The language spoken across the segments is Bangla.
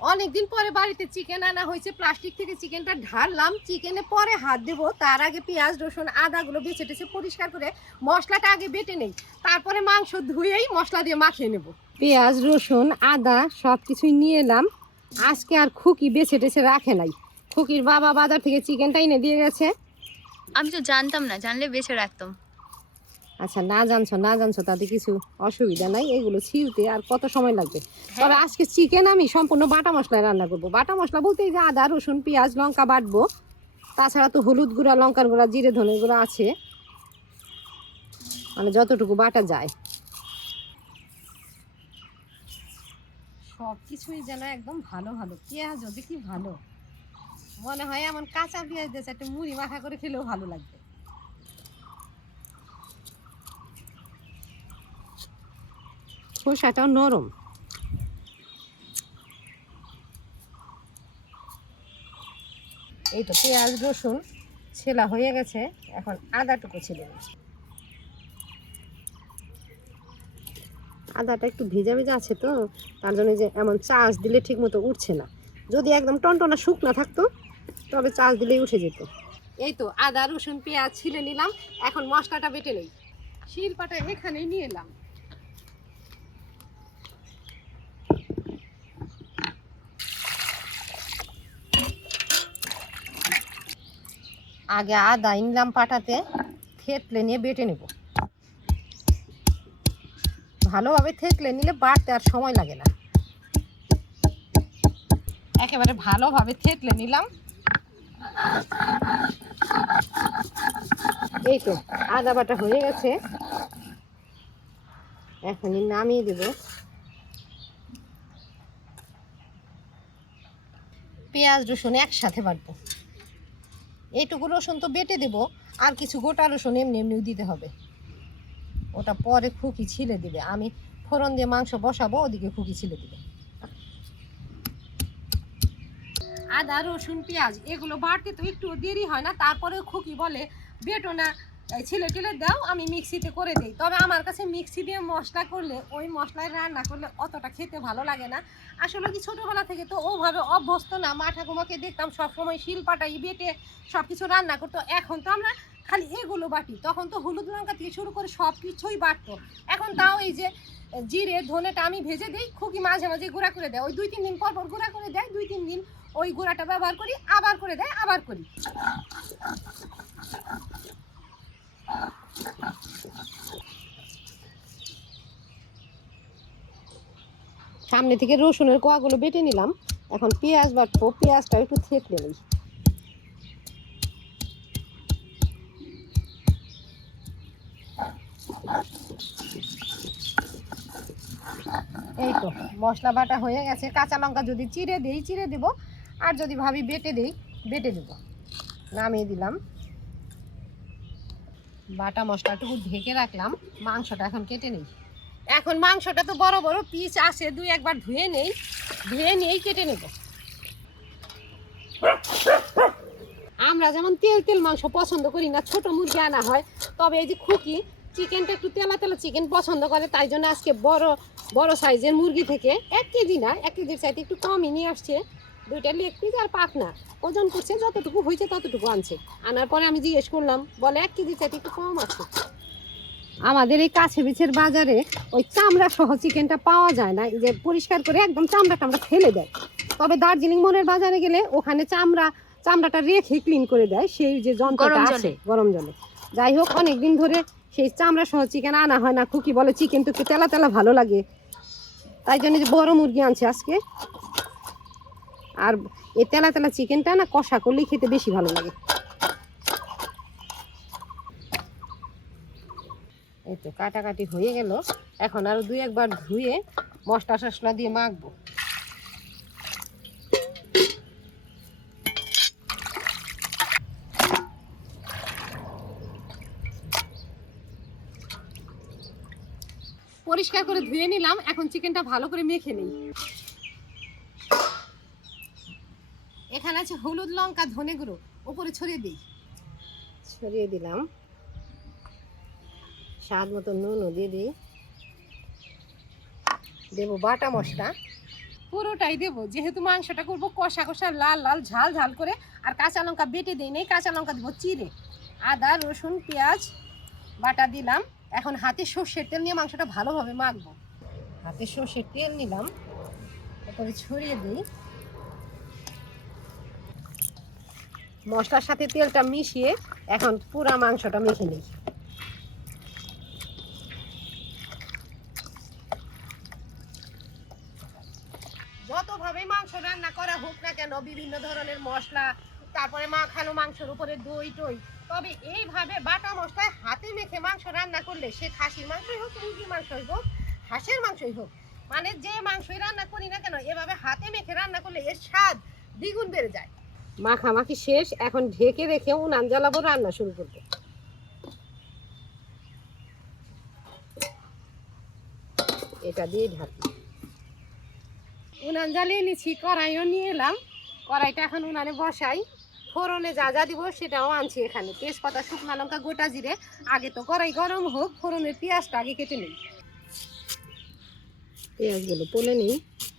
অনেকদিন পরে বাড়িতে চিকেন আনা হয়েছে, প্লাস্টিক থেকে চিকেনটা ঢাললাম, চিকেনে পরে হাত দেবো, তার আগে পেঁয়াজ রসুন আদাগুলো বেছে টেছে পরিষ্কার করে মশলাটা আগে বেটে নেই, তারপরে মাংস ধুয়েই মশলা দিয়ে মাখিয়ে নেব। পেঁয়াজ রসুন আদা সব কিছুই নিয়ে এলাম। আজকে আর খুকি বেছে টেছে রাখে নাই, খুকির বাবা বাজার থেকে চিকেনটা এনে দিয়ে গেছে। আমি তো জানতাম না, জানলে বেছে রাখতাম। আচ্ছা, না জানছো তাতে কিছু অসুবিধা নাই, এগুলো ছিলতে আর কত সময় লাগবে। তবে আজকে চিকেন আমি সম্পূর্ণ বাটা মশলায় রান্না করবো। বাটা মশলা বলতে যে আদা রসুন পেঁয়াজ লঙ্কা বাটবো, তাছাড়া তো হলুদ গুঁড়া লঙ্কার গুঁড়া জিরে ধনে গুঁড়া আছে, মানে যতটুকু বাটা যায়। সব কিছুই যেন একদম ভালো ভালো, পেঁয়াজ যদি কি ভালো মনে হয়, এমন কাঁচা পেঁয়াজ দিয়েছে একটা মুড়ি মাখা করে খেলেও ভালো লাগবে। খোসাটাও নরম। এই তো পেঁয়াজ রসুন ছেলা হয়ে গেছে, এখন আদাটুকু ছেলে নিচ্ছি। আদাটা একটু ভেজা ভেজা আছে তো, তার জন্য যে এমন চাষ দিলে ঠিক মতো উঠছে না। যদি একদম টনটনা শুকনা থাকতো তবে চাষ দিলেই উঠে যেত। এই তো আদা রসুন পেঁয়াজ ছিলে নিলাম, এখন মশলাটা বেটে নেই। শিলপাটা এখানেই নিয়ে এলাম। আগে আদা নিলাম পাটাতে, থেতলে নিয়ে বেটে নেব। ভালোভাবে থেতলে নিলে বাটতে আর সময় লাগে না। একেবারে ভালোভাবে থেতলে নিলাম। এই তো আদা বাটা হয়ে গেছে, এখনই নামিয়ে দেব। পেঁয়াজ রসুন একসাথে বাটবো। এইটুকু রসুন তো বেটে দেব, আর কিছু গোটা রসুন এমনি এমনিও দিতে হবে, ওটা পরে খুকি ছিলে দিবে। আমি ফোড়ন দিয়ে মাংস বসাবো, ওদিকে খুকি ছিলে দিবে। আদা রসুন পেঁয়াজ এগুলো বাড়তে তো একটু দেরি হয় না, তারপরে খুকি বলে বেটো না, ছিলে টেলে দাও, আমি মিক্সিতে করে দিই। তবে আমার কাছে মিক্সি দিয়ে মশলা করলে, ওই মশলায় রান্না করলে অতটা খেতে ভালো লাগে না। আসলে কি ছোটোবেলা থেকে তো ওভাবে অভ্যস্ত না, মা ঠাকুমাকে দেখতাম সবসময় শিলপাটাই বেটে সব কিছু রান্না করতো। এখন তো আমরা খালি এগুলো বাটি, তখন তো হলুদ লঙ্কা থেকে শুরু করে সব কিছুই বাটতো। এখন তাও এই যে জিরে ধনেটা আমি ভেজে দিই, খুকি মাঝে মাঝে গুঁড়া করে দেয়, ওই 2-3 দিন পর পর গুঁড়া করে দেয়, 2-3 দিন ওই গুঁড়াটা ব্যবহার করি, আবার করে দেয়, আবার করি। সামনে থেকে রসুনের কোয়াগুলো বেটে নিলাম, এখন পেঁয়াজ বাটবো। পেঁয়াজটা একটু থেতলে নিই। এই তো মশলা বাটা হয়ে গেছে। কাঁচা লঙ্কা যদি চিড়ে দিই চিড়ে দেবো, আর যদি ভাবি বেটে দিই বেটে দেবো। নামিয়ে দিলাম। বাটা মশলাটুকু ঢেকে রাখলাম, মাংসটা এখন কেটে নেই। এখন মাংসটা তো বড় বড় পিস আছে, 2-1 বার ধুয়ে নেই, ধুয়ে নিয়েই কেটে নেব। আমরা যেমন তেল তেল মাংস পছন্দ করি না, ছোট মুরগি আনা হয়। তবে এই যে খুকি চিকেনটা একটু তেলা তেলা চিকেন পছন্দ করে, তাই জন্য আজকে বড় বড় সাইজের মুরগি থেকে 1 কেজি না, 1 কেজির চাইতে একটু কমই নিয়ে আসছে। 2টা লেগ পিস আর পাখনা ওজন করছে, যতটুকু হয়েছে ততটুকু আনছে। আনার পরে আমি জিজ্ঞেস করলাম, বলে 1 কেজির চাইতে একটু কম আছে। আমাদের এই কাছে বিছের বাজারে ওই চামড়া সহ চিকেনটা পাওয়া যায় না, এই যে পরিষ্কার করে একদম চামড়া টামড়া ফেলে দেয়। তবে দার্জিলিং মোড়ের বাজারে গেলে ওখানে চামড়াটা রেখে ক্লিন করে দেয়, সেই যে যন্ত্রটা আছে গরম জলে। যাই হোক, অনেকদিন ধরে সেই চামড়া সহ চিকেন আনা হয় না। খুকি বলে চিকেন তো একটু তেলা তেলা ভালো লাগে, তাই জন্য যে বড় মুরগি আনছে আজকে। আর এই তেলা তেলা চিকেনটা না কষা করলেই খেতে বেশি ভালো লাগে। এই তো কাটাকাটি হয়ে গেল, এখন আরো 2-1 বার ধুয়ে মশলা টশলা দিয়ে মাখবো। পরিষ্কার করে ধুয়ে নিলাম, এখন চিকেনটা ভালো করে মেখে নিই। এখানে আছে হলুদ লঙ্কা ধনে গুঁড়ো, উপরে ছড়িয়ে দিই। ছড়িয়ে দিলাম। স্বাদ মতো নুনও দিয়ে দিই। দেবো বাটা মশলা, পুরোটাই দেবো, যেহেতু মাংসটা করবো কষা কষা লাল লাল ঝাল ঝাল করে। আর কাঁচা লঙ্কা বেটে দিই নেই, কাঁচা লঙ্কা দেবো চিড়ে। আদা রসুন পেঁয়াজ বাটা দিলাম। এখন হাতে সর্ষের তেল নিয়ে মাংসটা ভালোভাবে মাখবো। হাতে সর্ষের তেল নিলাম, তারপরে ছড়িয়ে দিই। মশলার সাথে তেলটা মিশিয়ে এখন পুরা মাংসটা মেখে নিই। যতভাবে মাংস রান্না করা হোক না কেন, বিভিন্ন ধরনের মশলা, তারপরে মাখানো মাংসের উপরে দই টই, তবে এইভাবে বাটা মশলায় হাতে মেখে মাংস রান্না করলে, সে খাসির মাংসই হোক, মুরগির মাংসই হোক, হাঁসের মাংসই হোক, মানে যে মাংসই রান্না করি না কেন, এভাবে হাতে মেখে রান্না করলে এর স্বাদ দ্বিগুণ বেড়ে যায়। মাখামাখি শেষ, এখন ঢেকে রেখে উনান জ্বালাবো, রান্না শুরু করবো। এটা দিয়ে ঢাকি। উনান জ্বালিয়ে নিচ্ছি, কড়াইও নিয়ে এলাম। কড়াইটা এখন উনানে বসাই। ফোড়নে যা যা দিব সেটাও আনছি এখানে। তেজপাতা, শুকনো লঙ্কা, গোটা জিরে। আগে তো কড়াই গরম হোক, ফোড়নের পেঁয়াজটা আগে কেটে নিই। পেঁয়াজগুলো তুলে নিই।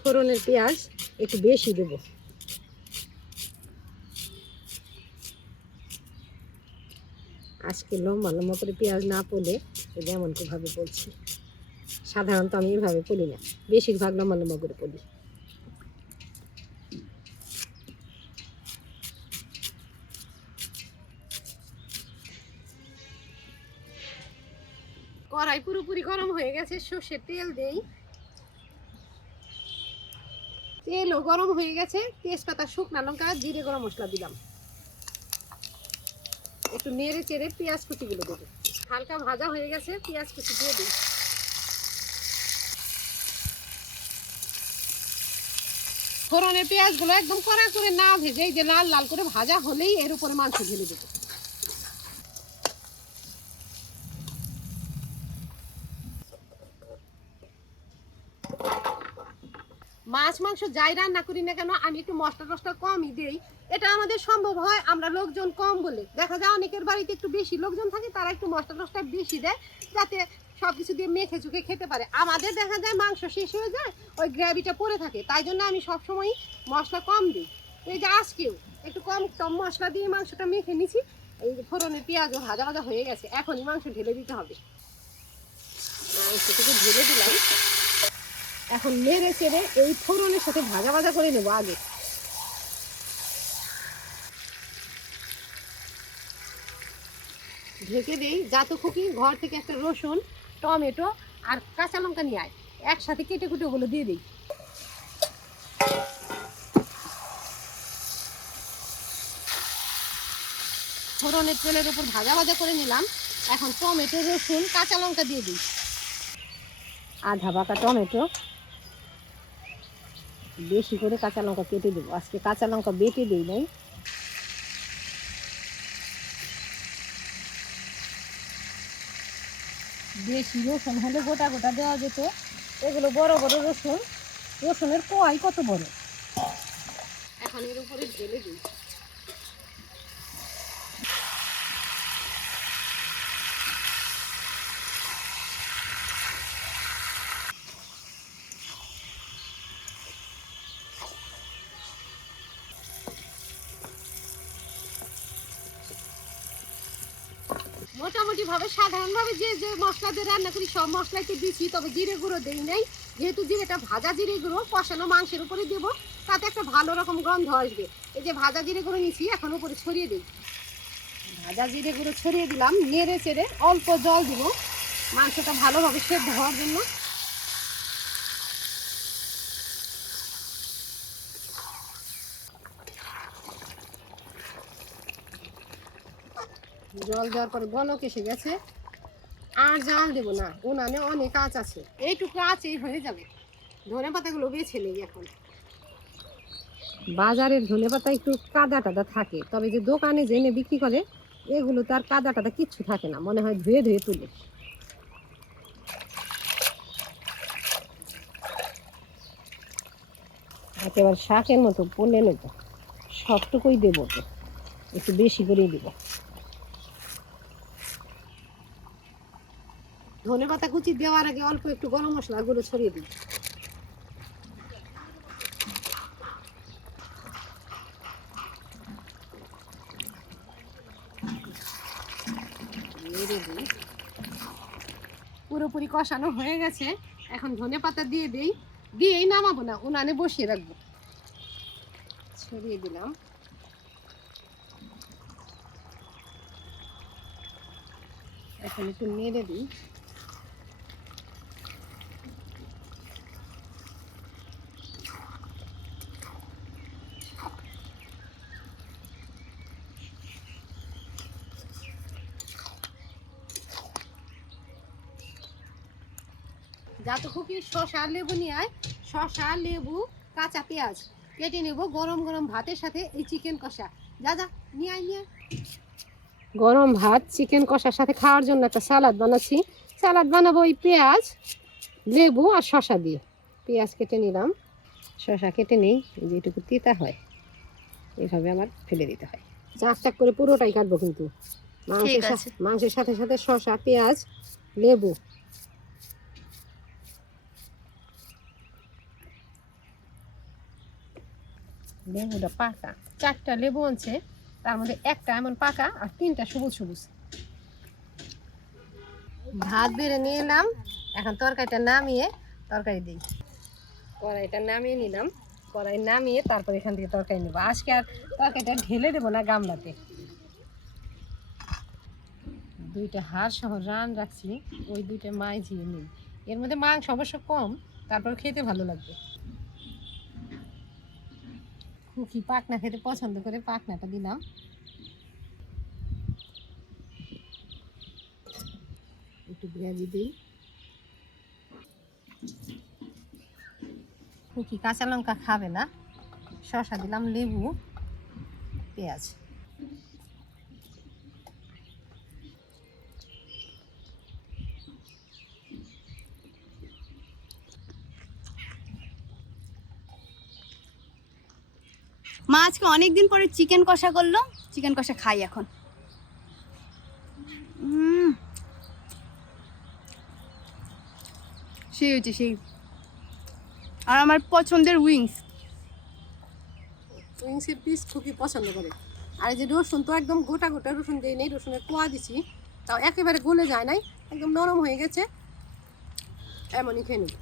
ফোড়নের পেঁয়াজ একটু বেশি দেব। আজকে লম্বা লম্বা করে পেঁয়াজ না পড়লে যেমন ভাবে বলছি, সাধারণত আমি এভাবে পড়ি না, বেশিরভাগ লম্বা লম্বা করে পড়ি। কড়াই পুরোপুরি গরম হয়ে গেছে, সর্ষের তেল দেই। তেলও গরম হয়ে গেছে, তেজপাতা, শুকনো লঙ্কা, জিরে, গরম মশলা দিলাম। একটু নেড়ে চেড়ে পেঁয়াজ কুচিগুলো দেবো। হালকা ভাজা হয়ে গেছে, পেঁয়াজ কুচি দিয়ে দিই। ফোড়নের পেঁয়াজগুলো একদম কড়া করে না ভেজে, এই যে লাল লাল করে ভাজা হলেই এর উপরে মাংস ঢেলে দেবো। মাছ মাংস যাই রান্না করি না কেন, আমি একটু মশলা টসলা কমই দেই। এটা আমাদের সম্ভব হয়, আমরা লোকজন কম বলে। দেখা যায় অনেকের বাড়িতে একটু বেশি লোকজন থাকে, তারা একটু মশলা টসলা বেশি দেয়, যাতে সবকিছু দিয়ে মেখে চুখে খেতে পারে। আমাদের দেখা যায় মাংস শেষ হয়ে যায়, ওই গ্রেভিটা পড়ে থাকে, তাই জন্য আমি সবসময় মশলা কম দিই। এই যে আজকেও একটু কম মশলা দিয়ে মাংসটা মেখে নিছি। এই যে ফোড়নের পেঁয়াজও ভাজা ভাজা হয়ে গেছে, এখনই মাংস ঢেলে দিতে হবে। মাংসটুকু ঢেলে দিলাম। এখন নেড়ে চেড়ে এই ফোড়নের সাথে ভাজা ভাজা করে নেবো আগে। ঢেকে দেই। যাতে খুকি ঘর থেকে একটা রসুন, টমেটো আর কাঁচা লঙ্কা নিয়ে আয়, একসাথে কেটে কুটে ওগুলো দিয়ে দিই। ফোড়নের তেলের উপর ভাজা ভাজা করে নিলাম। এখন টমেটো, রসুন, কাঁচা লঙ্কা দিয়ে দিই। আধা পাকা টমেটো, বেশি করে কাঁচা লঙ্কা কেটে দেবো, আজকে কাঁচা লঙ্কা বেটে দিই নাই। বেশি রসুন হলে গোটা গোটা দেওয়া যেত, এগুলো বড় বড় রসুন, রসুনের কোয়াই কত বড়। এখন এর উপরে ঢেলে দিই। মোটামুটি ভাবে সাধারণ ভাবে যে যে মশলা দিয়ে রান্না করি সব মশলাই তো দিচ্ছি, তবে জিরে গুঁড়ো দেই নাই, যেহেতু জিরেটা ভাজা জিরে গুঁড়ো কষানো মাংসের উপরে দেবো, তাতে একটা ভালো রকম গন্ধ আসবে। এই যে ভাজা জিরে গুঁড়ো নিচ্ছি, এখন উপরে ছড়িয়ে দিই। ভাজা জিরে গুঁড়ো ছড়িয়ে দিলাম, নেড়ে চেড়ে অল্প জল দিব মাংসটা ভালোভাবে সেদ্ধ হওয়ার জন্য। জল দেওয়ার পরে বলক এসে গেছে, আর জাল দেবো না, উনানে অনেক আঁচ আছে, এইটুকু আঁচেই হয়ে যাবে। ধনে পাতাগুলো বেছে নেই এখন। বাজারের ধনে পাতা একটু কাদা টাদা থাকে, তবে যে দোকানে জেনে বিক্রি করে এগুলো তার কাদা টাদা কিচ্ছু থাকে না, মনে হয় ধুয়ে ধুয়ে তুলে। একেবারে শাকের মতো পলে নেব, সবটুকুই দেবো, তো একটু বেশি করেই দেবো। ধনে পাতা কুচি দেওয়ার আগে অল্প একটু গরম মশলা গুঁড়ো ছড়িয়ে দিই। নেড়ে দিই। পুরোপুরি কষানো হয়ে গেছে, এখন ধনেপাতা দিয়ে দিই, দিয়েই নামাবো না, উনানে বসিয়ে রাখবো। ছড়িয়ে দিলাম। এখন একটু নেড়ে দিই। যাতে খুবই শসা লেবু নিয়ে আয়, শসা লেবু কাঁচা পেঁয়াজ কেটে নেব, গরম গরম ভাতের সাথে এই চিকেন কষা। যা যা নিয়ে আয়, নিয়ে আয়। গরম ভাত চিকেন কষার সাথে খাওয়ার জন্য একটা সালাদ বানাচ্ছি। সালাদ বানাবো ওই পেঁয়াজ লেবু আর শসা দিয়ে। পেঁয়াজ কেটে নিলাম, শসা কেটে নেই, যেটুকু তিতা হয় এইভাবে আমার ফেলে দিতে হয়। চাক চাক করে পুরোটাই কাটবো, কিন্তু মাংসের সাথে সাথে শসা পেঁয়াজ লেবু। লেবুটা পাকা, 4টা লেবু আনছে, তার মধ্যে একটা এমন পাকা আর 3টা সবুজ সবুজ। ভাত বেড়ে নিয়ে এলাম, এখন তরকারিটা নামিয়ে তরকারি দিই। কড়াইটা নামিয়ে নিলাম, কড়াই নামিয়ে তারপর এখান থেকে তরকারি নেবো। আজকে আর তরকারিটা ঢেলে দেবো না গামলাতে। 2টা হাড় সহ রান রাখছি, ওই 2টা মাইঝিয়ে নিই। এর মধ্যে মাংস অবশ্য কম, তারপর খেতে ভালো লাগবে। খুকি পাকনা খেতে পছন্দ করে, পাকনাটা দিলাম। একটু পেঁয়াজি দিই। খুকি কাঁচা লঙ্কা খাবে না, শসা দিলাম, লেবু পেঁয়াজ। মা আজকে অনেকদিন পরে চিকেন কষা করলো, চিকেন কষা খাই এখন। সেই হচ্ছে সেই। আর আমার পছন্দের উইংসের পিস খুবই পছন্দ করে। আর এই যে রসুন তো একদম গোটা গোটা রসুন দিই নেই, রসুনের কোয়া দিছি, তাও একেবারে গলে যায় নাই, একদম নরম হয়ে গেছে, এমনই খেয়ে নেব।